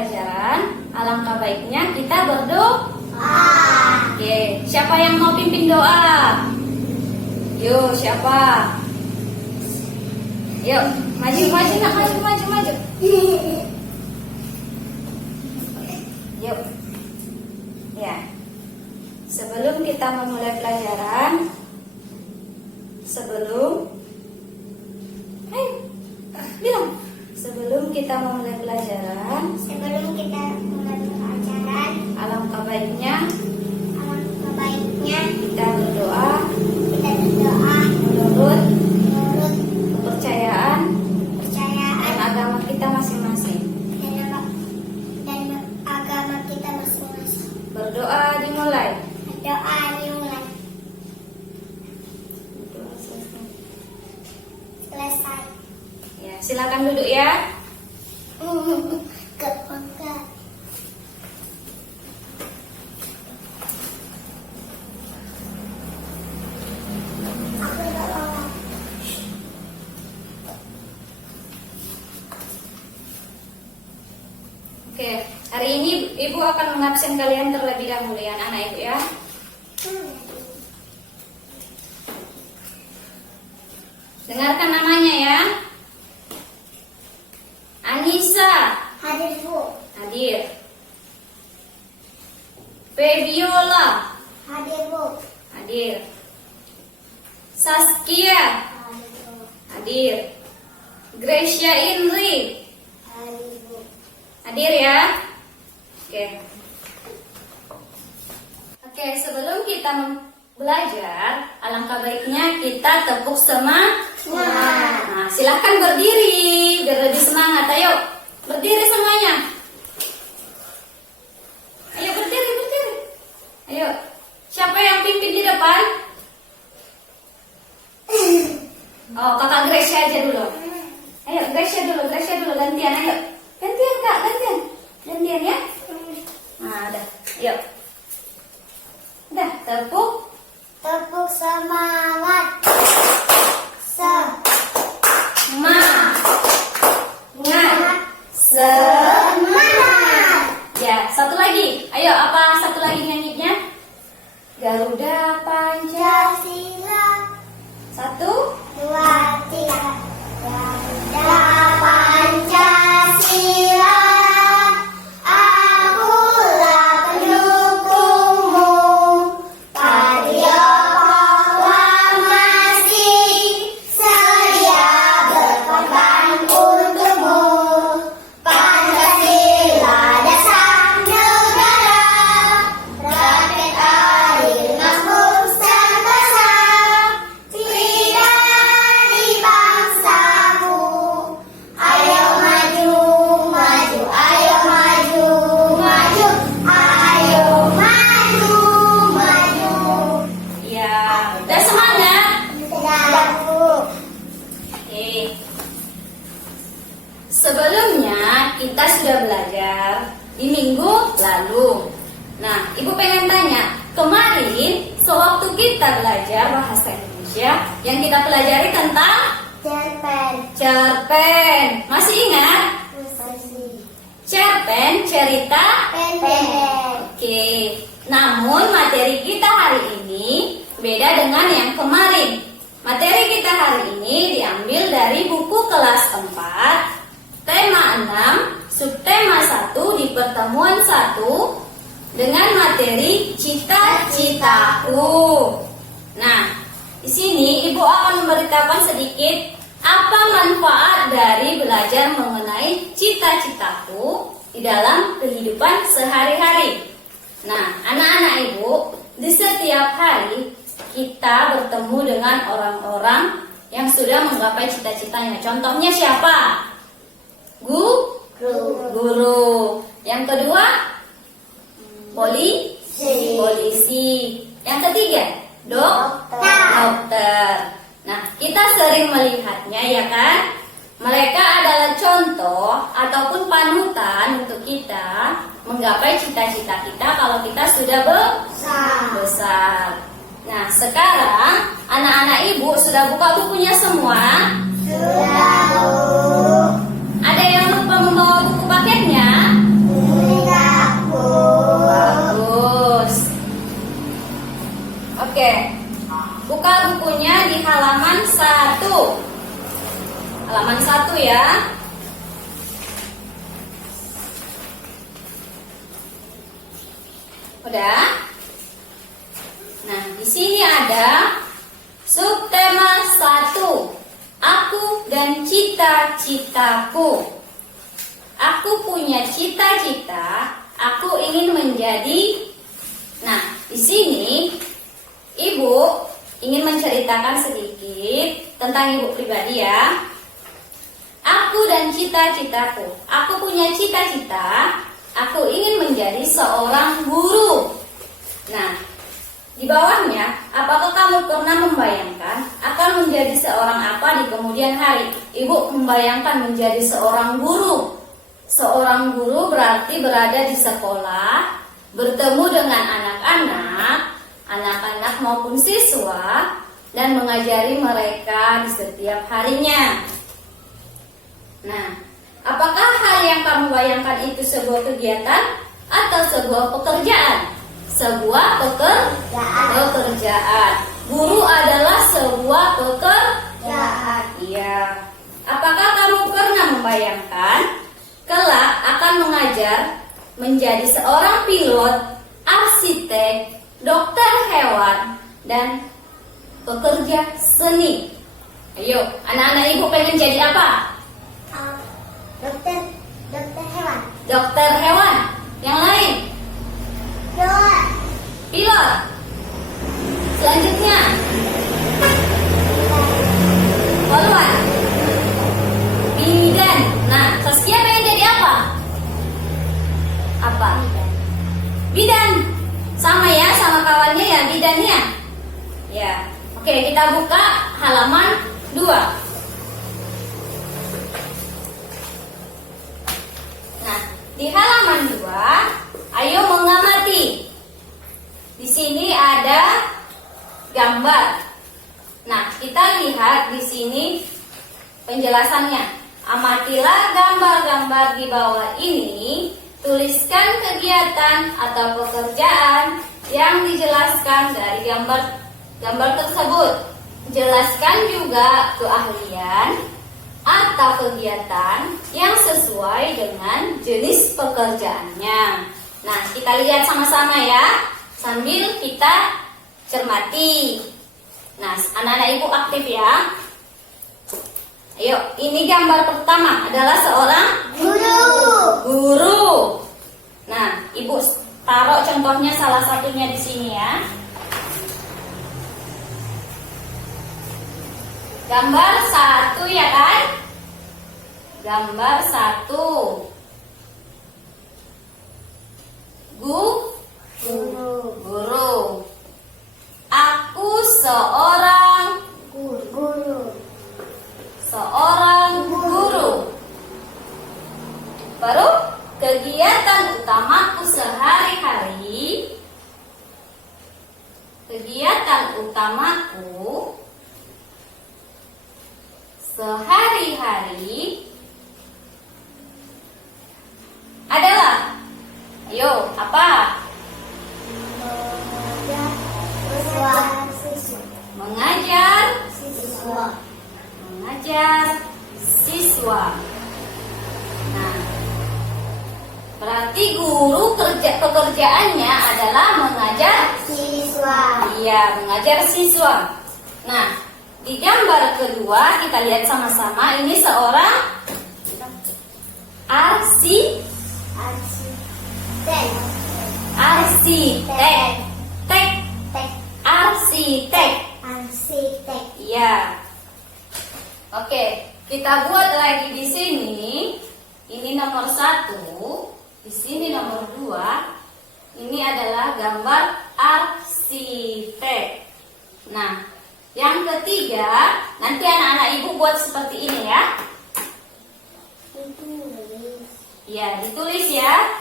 pelajaran, alangkah baiknya kita berdoa. Oke, siapa yang mau pimpin doa? Yuk, siapa? Yuk, maju. Yuk. Ya. Sebelum kita memulai pelajaran, sebelum kita memulai pelajaran, alangkah baiknya kita berdoa menurut kepercayaan dan agama kita masing-masing. Berdoa dimulai. Selesai. Ya, silakan duduk ya. Kebanggaan. Aku udah lama. Oke, hari ini Ibu akan mengabsen kalian terlebih dahulu ya, anak Ibu ya. Dengarkan namanya ya. Anissa. Hadir, Bu. Hadir. Febiola. Hadir, Bu. Hadir. Saskia. Hadir, Bu. Hadir. Gracia Indri. Hadir, Bu. Hadir ya. Oke, sebelum kita belajar, alangkah baiknya kita tepuk semangat. Nah, silahkan berdiri biar lebih semangat. Ayo, berdiri semuanya. Ayo berdiri. Ayo, siapa yang pimpin di depan? Oh, kakak Gracia aja dulu. Ayo, Gracia dulu, gantian. Ayo, gantian kak, gantian ya. Nah, udah, yuk. Udah, tepuk semangat. Semangat. Ya, satu lagi. Ayo, apa satu lagi nyanyinya? Garuda Pancasila. 1, 2, 3. Garuda Pancasila. Akulah pendukungmu. Patrio proklamasi. Sedia berkorban untukmu. Pancasila dasar negara. Rakyat adil makmur sentosa. Tidak di bangsamu. Ayo maju, ayo maju. Ayo maju. ya. Udah semangat? Sudah, Bu. Oke. Sebelumnya kita sudah belajar di minggu lalu. Nah, Ibu pengen tanya, kemarin sewaktu kita belajar bahasa Indonesia, yang kita pelajari tentang cerpen. Masih ingat? Cerpen, cerita. Pendek. Oke. Namun materi kita hari ini beda dengan yang kemarin. Materi kita hari ini diambil dari buku kelas 4, tema 6, subtema 1 di pertemuan 1 dengan materi cita-citaku. Nah, di sini Ibu akan memberitakan sedikit apa manfaat dari belajar mengenai cita-citaku di dalam kehidupan sehari-hari. Nah, anak-anak Ibu, di setiap hari kita bertemu dengan orang-orang yang sudah menggapai cita-citanya. Contohnya siapa? Guru. Yang kedua, polisi. Yang ketiga, dokter. Nah, kita sering melihatnya ya kan? Mereka adalah contoh ataupun panutan untuk kita menggapai cita-cita kita kalau kita sudah besar. Nah, sekarang anak-anak Ibu sudah buka bukunya semua? Sudah, Bu. Ada yang lupa membawa buku paketnya? bukunya di halaman 1. Halaman 1 ya. Udah? Nah, di sini ada subtema 1. Aku dan cita-citaku. Aku punya cita-cita, aku ingin menjadi. Nah, di sini Ibu ingin menceritakan sedikit tentang Ibu pribadi ya. Aku dan cita-citaku. Aku punya cita-cita, aku ingin menjadi seorang guru. Nah, di bawahnya, apakah kamu pernah membayangkan akan menjadi seorang apa di kemudian hari? Ibu membayangkan menjadi seorang guru. Seorang guru berarti berada di sekolah, bertemu dengan anak-anak maupun siswa, dan mengajari mereka di setiap harinya. Nah, apakah hal yang kamu bayangkan itu sebuah kegiatan atau sebuah pekerjaan? Sebuah pekerjaan. Guru adalah sebuah pekerjaan. Iya. Apakah kamu pernah membayangkan kelak akan mengajar menjadi seorang pilot, arsitek, dokter hewan, dan pekerja seni? Ayo, anak-anak Ibu pengen jadi apa? Dokter hewan. Dokter hewan. Yang lain? Pilot. Selanjutnya, polwan. Bidan. Nah, Saskia pengen jadi apa? Apa? Bidan. Sama ya, sama kawannya ya, bidannya. Ya. Oke, kita buka halaman 2. Nah, di halaman 2, ayo mengamati. Di sini ada gambar. Nah, kita lihat di sini penjelasannya. Amatilah gambar-gambar di bawah ini. Tuliskan kegiatan atau pekerjaan yang dijelaskan dari gambar tersebut. Jelaskan juga keahlian atau kegiatan yang sesuai dengan jenis pekerjaannya. Nah, kita lihat sama-sama ya, sambil kita cermati. Nah, anak-anak Ibu aktif ya. Ayo, ini gambar pertama adalah seorang guru. Nah, Ibu taruh contohnya salah satunya di sini ya. Gambar 1 ya kan? Gambar 1. Guru. Aku seorang guru. Baru kegiatan utamaku sehari-hari. Adalah, ayo, apa? Mengajar siswa. Nah, berarti guru pekerjaannya adalah mengajar Siswa. Iya, mengajar siswa. Nah, di gambar kedua kita lihat sama-sama, ini seorang arsitek. Iya. Oke, kita buat lagi di sini. Ini nomor 1, di sini nomor 2. Ini adalah gambar arsitek. Nah, yang ketiga, nanti anak-anak Ibu buat seperti ini ya. Ya, ditulis ya.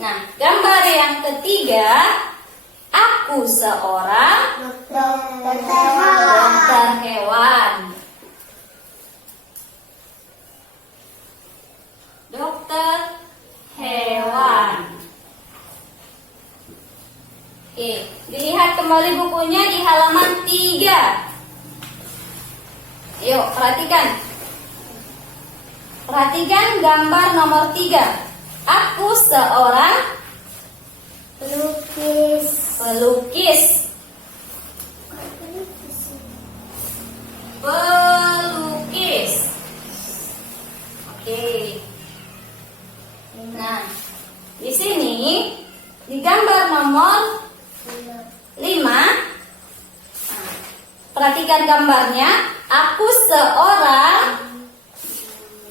Nah, gambar yang ketiga, aku seorang dokter hewan. Dokter hewan. Oke, dilihat kembali bukunya di halaman 3. Ayo, perhatikan. Perhatikan gambar nomor 3. Aku seorang Pelukis. pelukis. Pelukis. Oke. Nah, di sini di gambar nomor 5. Perhatikan gambarnya. Aku seorang.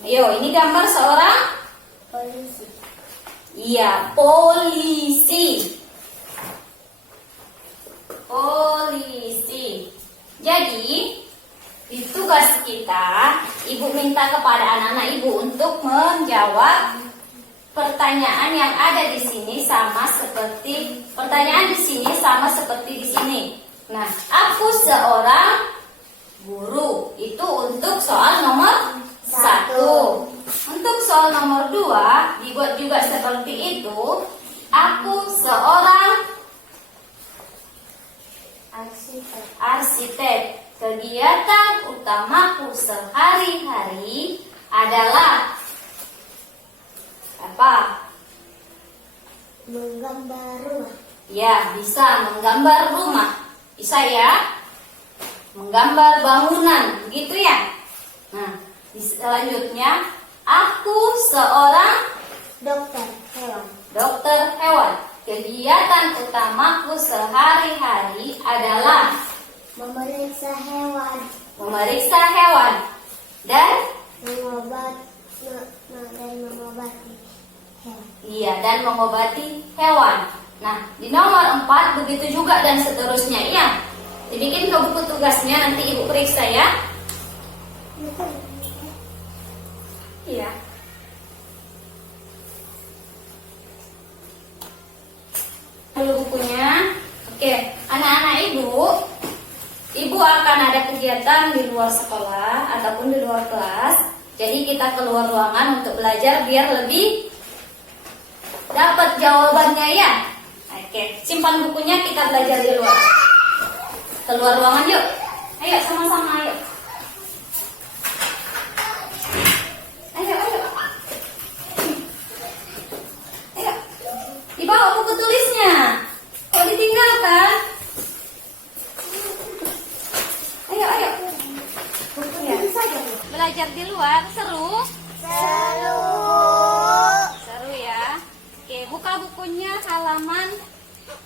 Ayo, ini gambar seorang. Polisi. Iya, polisi. Polisi. Jadi, di tugas kita, ibu minta kepada anak-anak ibu untuk menjawab pertanyaan yang ada di sini sama seperti pertanyaan di sini sama seperti di sini. Nah, aku seorang guru. Itu untuk soal nomor 1. Untuk soal nomor 2 dibuat juga seperti itu. Aku seorang arsitek. Kegiatan utamaku sehari-hari adalah apa? Menggambar rumah. Ya, bisa menggambar rumah. Bisa ya? Menggambar bangunan, begitu ya? Nah, selanjutnya, aku seorang Dokter hewan. dokter hewan. Kegiatan utamaku sehari-hari adalah Memeriksa hewan. memeriksa hewan dan Mengobati hewan. iya dan mengobati hewan. Nah, di nomor 4 begitu juga dan seterusnya ya. Dibikin ke buku tugasnya, nanti ibu periksa ya. Iya. Dulu bukunya. Oke, anak-anak ibu akan ada kegiatan di luar sekolah ataupun di luar kelas. Jadi kita keluar ruangan untuk belajar biar lebih dapat jawabannya ya. Oke, simpan bukunya, kita belajar di luar. Keluar ruangan yuk. Ayo sama-sama ayo. Ayo. Ayo. Dibawa buku tulisnya. Kok ditinggalkan? Ayo. Ya. Belajar di luar seru? Seru ya. Oke, buka bukunya halaman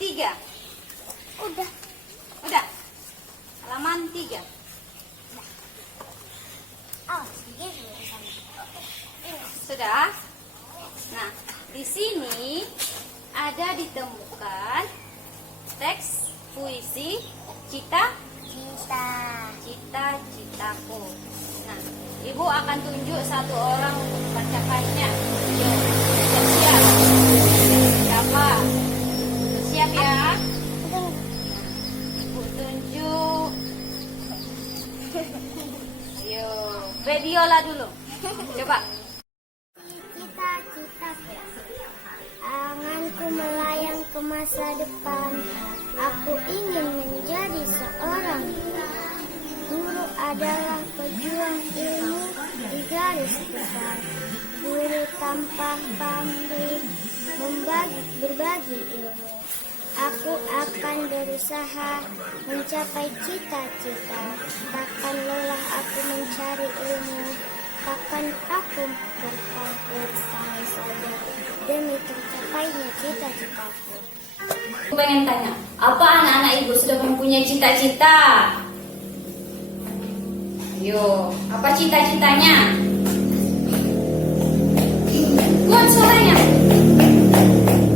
3. Udah. Halaman 3. Sudah? Nah, di sini ada ditemukan teks puisi cita-citaku. Nah, ibu akan tunjuk satu orang untuk membacakannya. Yuk, siap. Siapa? Siap ya? Ibu tunjuk. Ayo, Bediola dulu. Coba. Cita-citaku. Anganku melayang ke masa depan. Aku ingin menjadi seorang guru adalah pejuang ilmu di garis besar. Guru tanpa pamrih berbagi ilmu. Aku akan berusaha mencapai cita-cita. Takkan lelah aku mencari ilmu. Takkan aku berpangku tangan saja demi tercapainya cita-citaku. Aku pengen tanya, apa anak-anak ibu sudah mempunyai cita-cita? Ayo, apa cita-citanya? Kuat suaranya.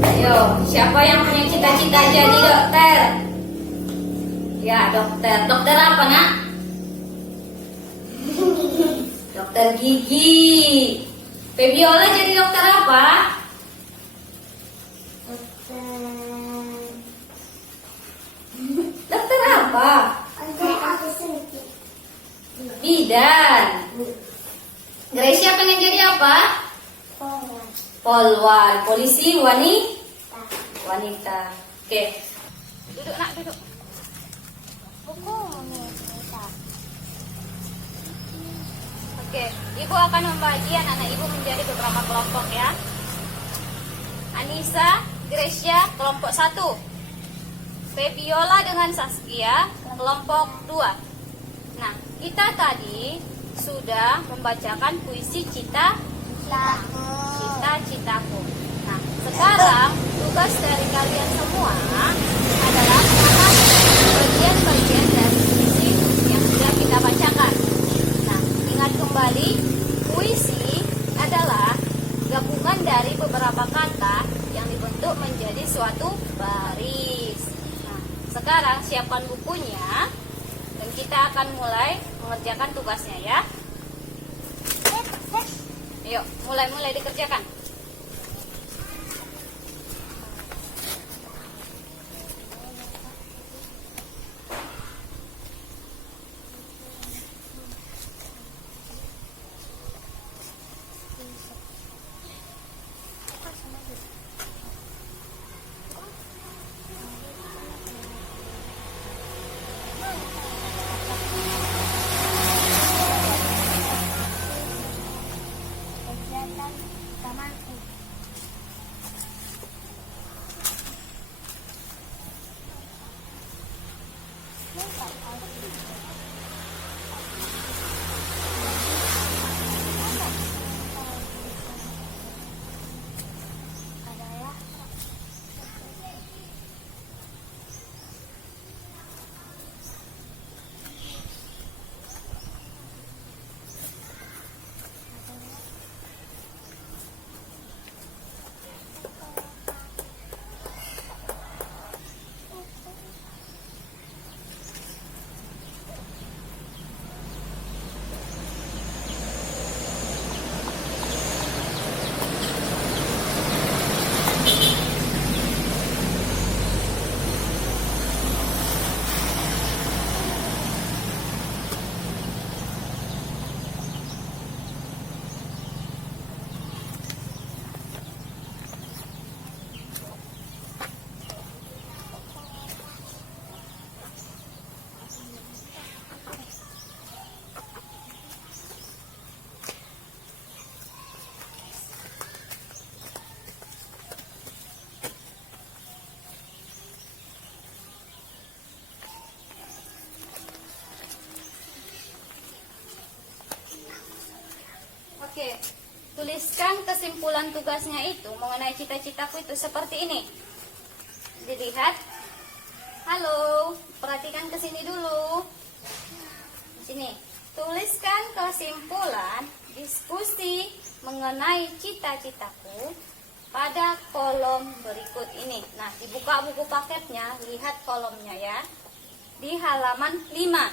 Ayo, siapa yang punya cita-cita jadi dokter? Ya, dokter. Dokter apa, Nak? Dokter gigi. Febiola jadi dokter apa? Dokter apa? Bidan. Gracia pengen jadi apa? Polwan. Polisi wanita. Oke. Duduk, Nak, duduk. Buku Oke, Ibu akan membagi anak-anak Ibu menjadi beberapa kelompok ya. Anissa, Gracia, kelompok 1. Febiola dengan Saskia, kelompok 2. Nah, kita tadi sudah membacakan puisi Cita-Citaku. Nah, sekarang tugas dari kalian semua adalah memahami bagian-bagian dari puisi yang sudah kita bacakan. Nah, ingat kembali, puisi adalah gabungan dari beberapa kata yang dibentuk menjadi suatu baris. Nah, sekarang siapkan bukunya dan kita akan mulai mengerjakan tugasnya ya. Yuk, mulai dikerjakan. Kegiatan tamanku. Adalah Oke, tuliskan kesimpulan tugasnya itu mengenai cita-citaku itu seperti ini. Dilihat. Halo, perhatikan ke sini dulu. Di sini. Tuliskan kesimpulan diskusi mengenai cita-citaku pada kolom berikut ini. Nah, dibuka buku paketnya, lihat kolomnya ya. Di halaman 5.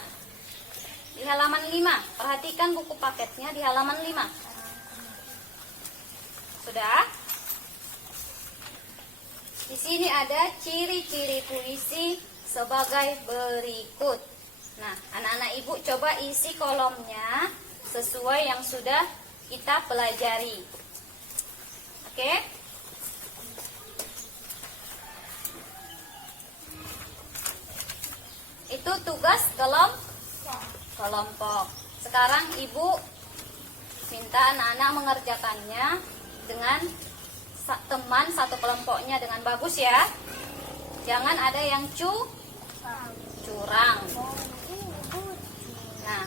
Di halaman 5, perhatikan buku paketnya di halaman 5. Sudah? Di sini ada ciri-ciri puisi sebagai berikut. Nah, anak-anak Ibu coba isi kolomnya sesuai yang sudah kita pelajari. Oke? Itu tugas kelompok. Sekarang Ibu minta anak-anak mengerjakannya dengan teman satu kelompoknya dengan bagus ya. Jangan ada yang curang. Nah,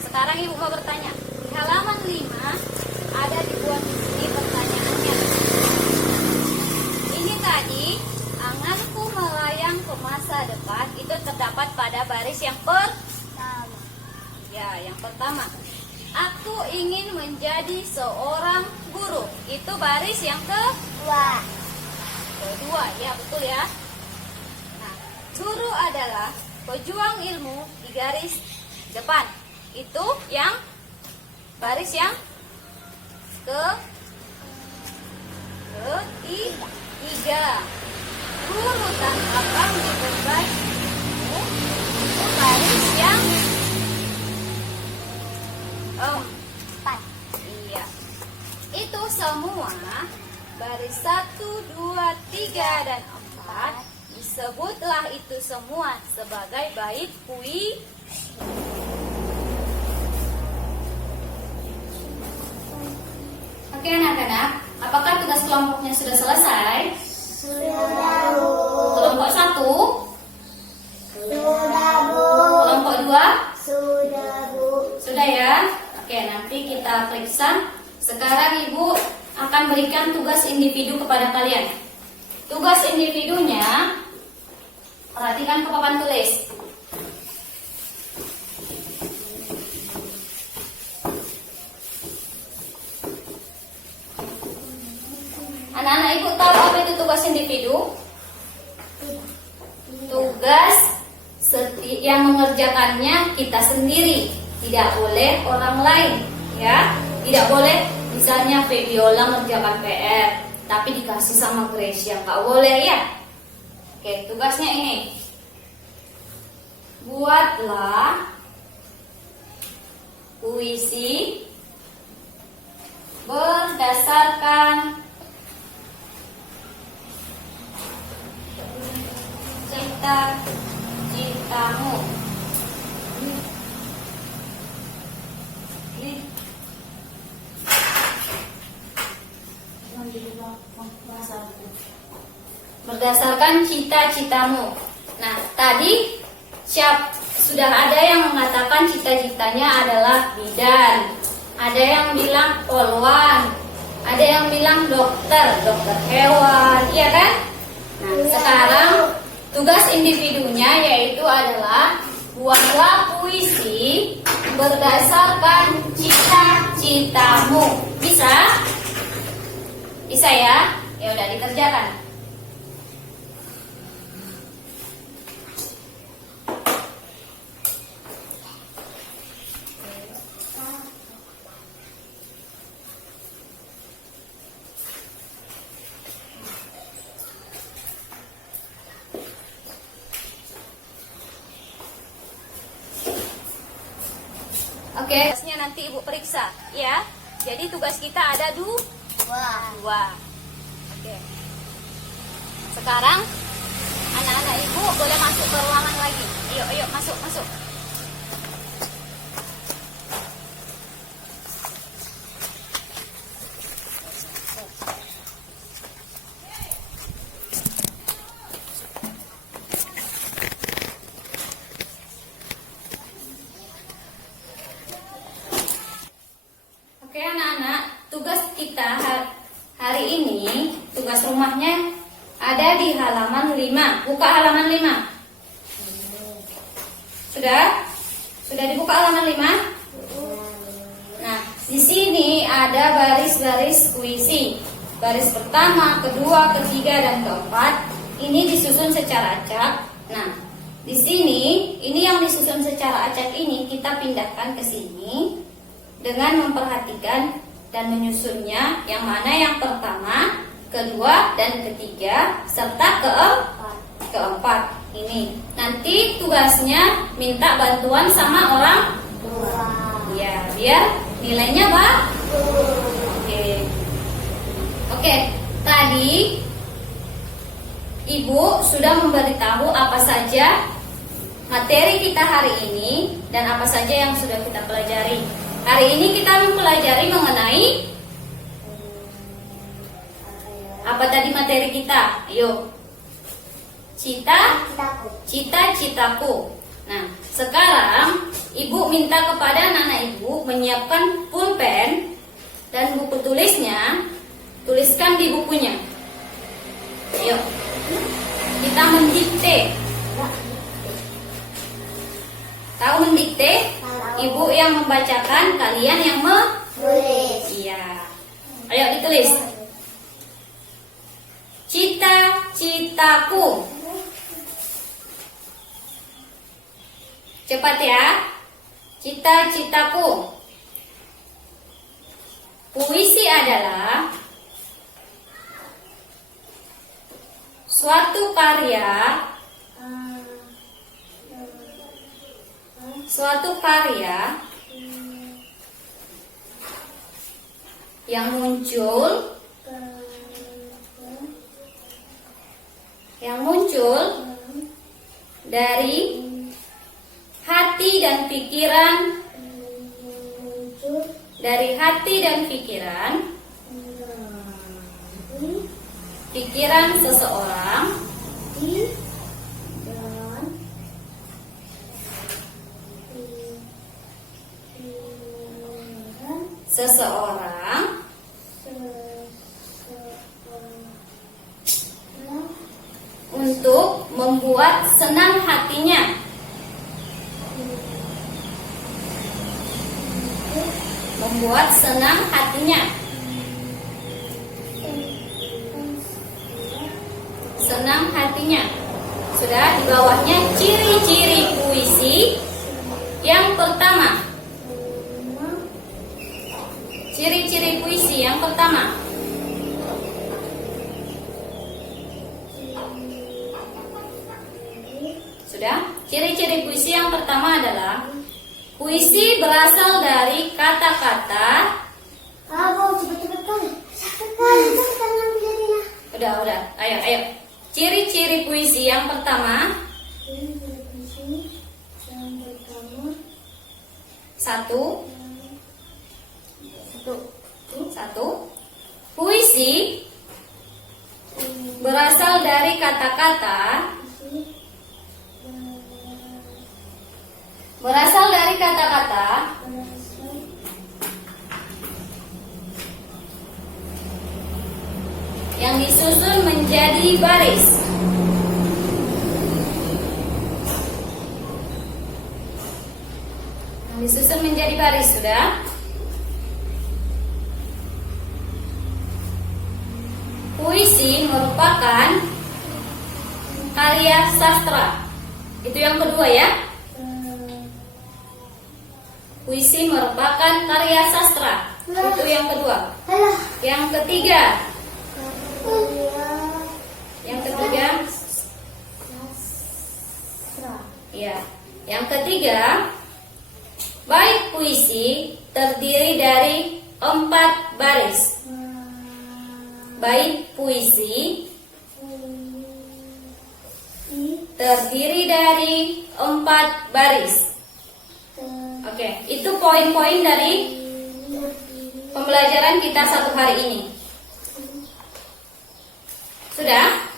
sekarang Ibu mau bertanya. Di halaman 5 ada dibuat di sini pertanyaannya. Ini tadi, anganku melayang ke masa depan, itu terdapat pada baris yang pertama. Ya, yang pertama. Aku ingin menjadi seorang guru. Itu baris yang kedua, ya betul ya. Nah, guru adalah pejuang ilmu di garis depan. Itu yang baris yang ketiga. Guru tanpa pamrih berbagi ilmu, itu baris yang empat. Iya. Itu semua baris 1, 2, 3 dan 4. Disebutlah itu semua sebagai bait puisi. Semuanya sudah selesai? Sudah, Bu. Kelompok 1? Sudah, Bu. Kelompok 2? Sudah, Bu. Sudah ya? Oke, nanti kita periksa. Sekarang Ibu akan berikan tugas individu kepada kalian. Tugas individunya, perhatikan ke papan tulis. Anak-anak Ibu tahu apa itu tugas individu? Tugas yang mengerjakannya kita sendiri, tidak boleh orang lain, ya. Tidak boleh misalnya Febiola mengerjakan PR, tapi dikasih sama Gracia, nggak boleh ya. Oke, tugasnya ini. Buatlah puisi berdasarkan cita-citamu. Berdasarkan cita-citamu. Nah, tadi sudah ada yang mengatakan cita-citanya adalah bidan. Ada yang bilang polwan. Ada yang bilang dokter hewan, iya kan? Nah, sekarang tugas individunya yaitu adalah buatlah puisi berdasarkan cita-citamu. Bisa? Bisa ya? Ya udah dikerjakan. Oke, tugasnya nanti Ibu periksa, ya. Jadi tugas kita ada dua. Oke. Sekarang anak-anak Ibu boleh masuk ke ruangan lagi. Ayo, masuk. Oke anak-anak, tugas kita hari ini, tugas rumahnya ada di halaman 5. Buka halaman 5. Sudah? Sudah dibuka halaman 5? Nah, di sini ada baris-baris puisi. Baris pertama, kedua, ketiga, dan keempat. Ini disusun secara acak. Nah, di sini, ini yang disusun secara acak ini kita pindahkan ke sini dengan memperhatikan dan menyusunnya, yang mana yang pertama, kedua, dan ketiga, serta keempat. Ini nanti tugasnya minta bantuan sama orang tua. Ya, biar nilainya bagus. Oke. Tadi Ibu sudah memberitahu apa saja materi kita hari ini dan apa saja yang sudah kita pelajari. Hari ini kita mempelajari mengenai apa tadi materi kita? Ayo. Cita-citaku. Nah, sekarang Ibu minta kepada anak Ibu menyiapkan pulpen dan buku tulisnya. Tuliskan di bukunya. Ayo. Kita mendikte. Tahu mendikte? Ibu yang membacakan, kalian yang menulis. Iya. Ayo ditulis. Cita-citaku. Cepat ya. Cita-citaku. Puisi adalah suatu karya yang muncul dari hati dan pikiran pikiran seseorang di dalam seseorang untuk membuat senang hatinya. Membuat senang hatinya. Senang hatinya. Sudah, di bawahnya ciri-ciri puisi yang pertama. Ciri-ciri puisi yang pertama. Sudah, ciri-ciri puisi yang pertama adalah puisi berasal dari kata-kata. Abang cepet-cepet kali. Sakit kali itu tangan jadinya. Udah. Ayo. Ciri-ciri puisi yang pertama. Ini puisi yang pertama. Satu. Puisi berasal dari kata-kata. Berasal dari kata-kata yang disusun menjadi baris. Yang disusun menjadi baris, sudah? Puisi merupakan karya sastra. Itu yang kedua ya. Puisi merupakan karya sastra. Itu yang kedua. Yang ketiga. Ya. Yang ketiga, bait puisi terdiri dari 4 baris. Bait puisi terdiri dari 4 baris. Oke, itu poin-poin dari pembelajaran kita satu hari ini. Sudah?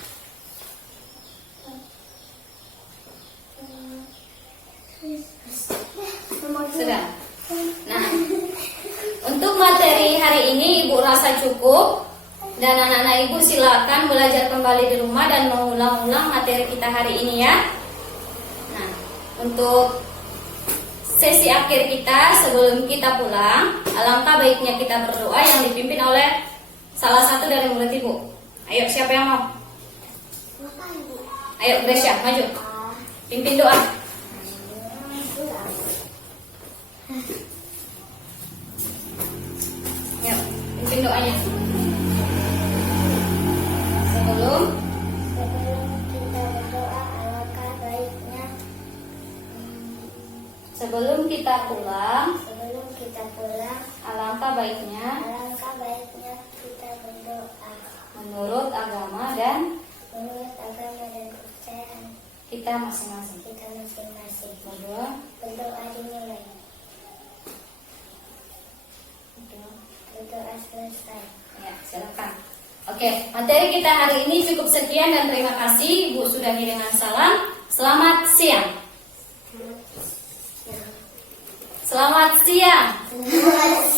Sudah. Nah, untuk materi hari ini Ibu rasa cukup. Dan anak-anak Ibu silakan belajar kembali di rumah dan mengulang-ulang materi kita hari ini ya. Nah, untuk sesi akhir kita sebelum kita pulang, alangkah baiknya kita berdoa yang dipimpin oleh salah satu dari murid Ibu. Ayo, siapa yang mau? Ayo, Gracia, maju. Pimpin doa. Ayo, pimpin doanya. Sebelum kita pulang, alangkah baiknya kita berdoa menurut agama dan kepercayaan kita masing-masing. Berdoa dimulai. Berdoa selesai. Ya, silakan. Oke, materi kita hari ini cukup sekian dan terima kasih. Ibu sudahi dengan salam. Selamat siang. Selamat siang. Selamat